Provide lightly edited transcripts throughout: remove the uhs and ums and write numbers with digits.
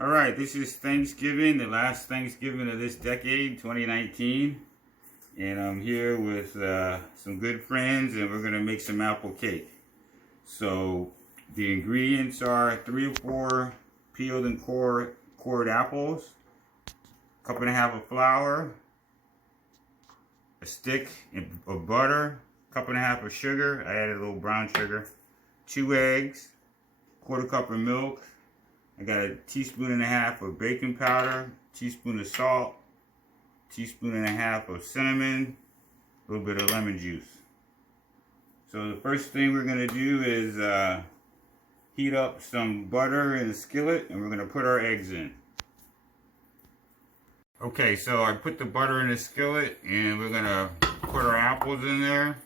All right, this is Thanksgiving, the last Thanksgiving of this decade, 2019. And I'm here with some good friends, and we're gonna make some apple cake. So the ingredients are 3 or 4 peeled and cored apples, a cup and a half of flour, a stick of butter, a cup and a half of sugar. I added a little brown sugar, 2 eggs, 1/4 cup of milk. I got a teaspoon and a half of baking powder, teaspoon of salt, teaspoon and a half of cinnamon, a little bit of lemon juice. So the first thing we're gonna do is heat up some butter in a skillet, and we're gonna put our eggs in. Okay, so I put the butter in a skillet, and we're gonna put our apples in there,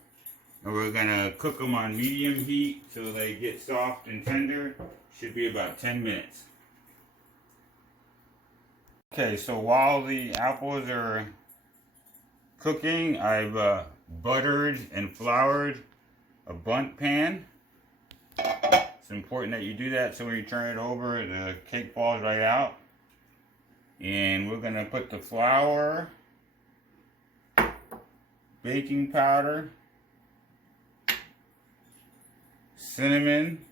and we're gonna cook them on medium heat till they get soft and tender. Should be about 10 minutes. Okay, so while the apples are cooking, I've buttered and floured a Bundt pan. It's important that you do that so when you turn it over, the cake falls right out. And we're gonna put the flour, baking powder, cinnamon,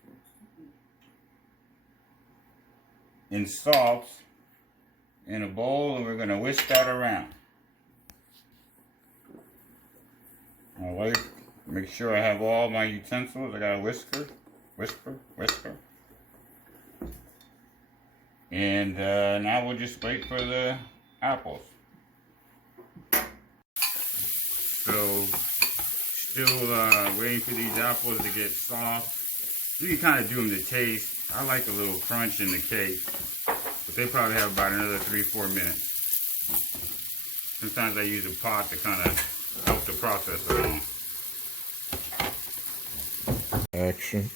and salt in a bowl, and we're going to whisk that around. Alright, make sure I have all my utensils. I got a whisker. And now we'll just wait for the apples. So, still waiting for these apples to get soft. You can kind of do them to taste. I like a little crunch in the cake, but they probably have about another 3-4 minutes. Sometimes I use a pot to kind of help the process along. Action.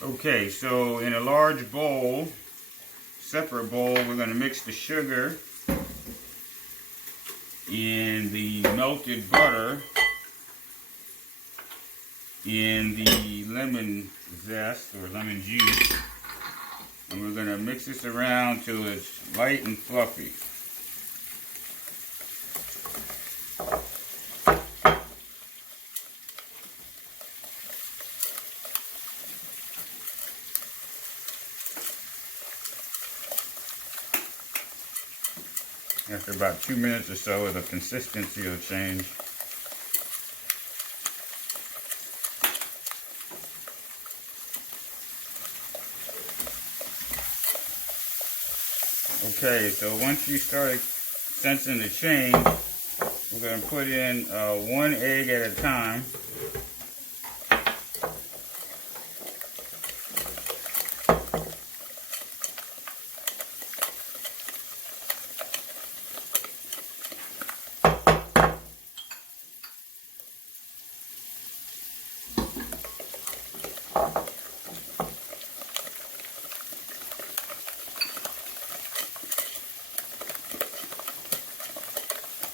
Okay, so in a large bowl, separate bowl, we're going to mix the sugar and the melted butter and the lemon zest or lemon juice, and we're going to mix this around till it's light and fluffy. After about 2 minutes or so, the consistency will change. Okay, so once you start sensing the change, we're going to put in 1 egg at a time.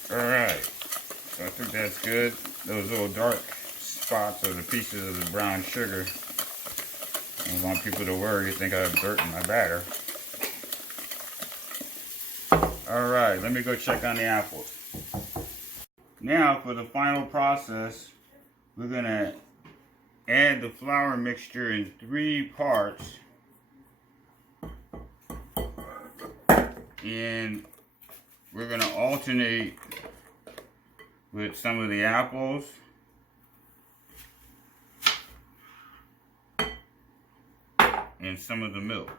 Alright, so I think that's good. Those little dark spots are the pieces of the brown sugar. I don't want people to worry, think I have dirt in my batter. Alright, let me go check on the apples. Now for the final process, we're going to add the flour mixture in 3 parts. And we're going to alternate with some of the apples and some of the milk.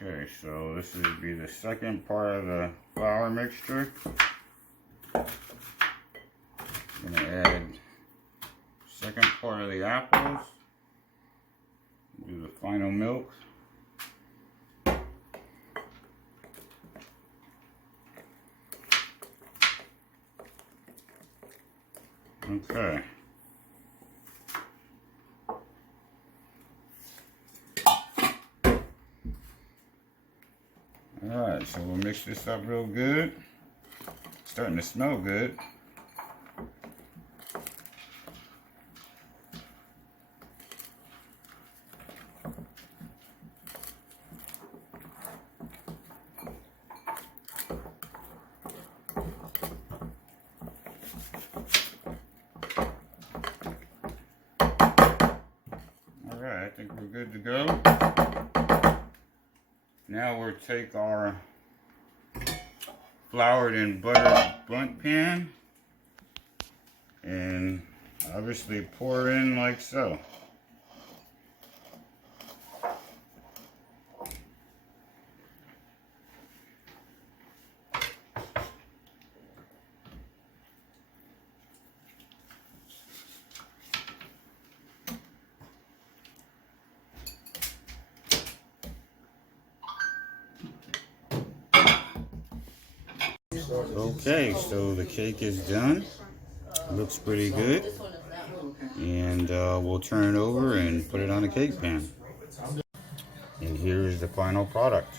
Okay, so this would be the second part of the flour mixture. I'm going to add second part of the apples, do the final milk. Okay. Alright, so we'll mix this up real good. It's starting to smell good. think we're good to go. Now we'll take our floured and buttered Bundt pan and obviously pour in like so. Okay, so the cake is done. Looks pretty good. And we'll turn it over and put it on the cake pan. And here's the final product.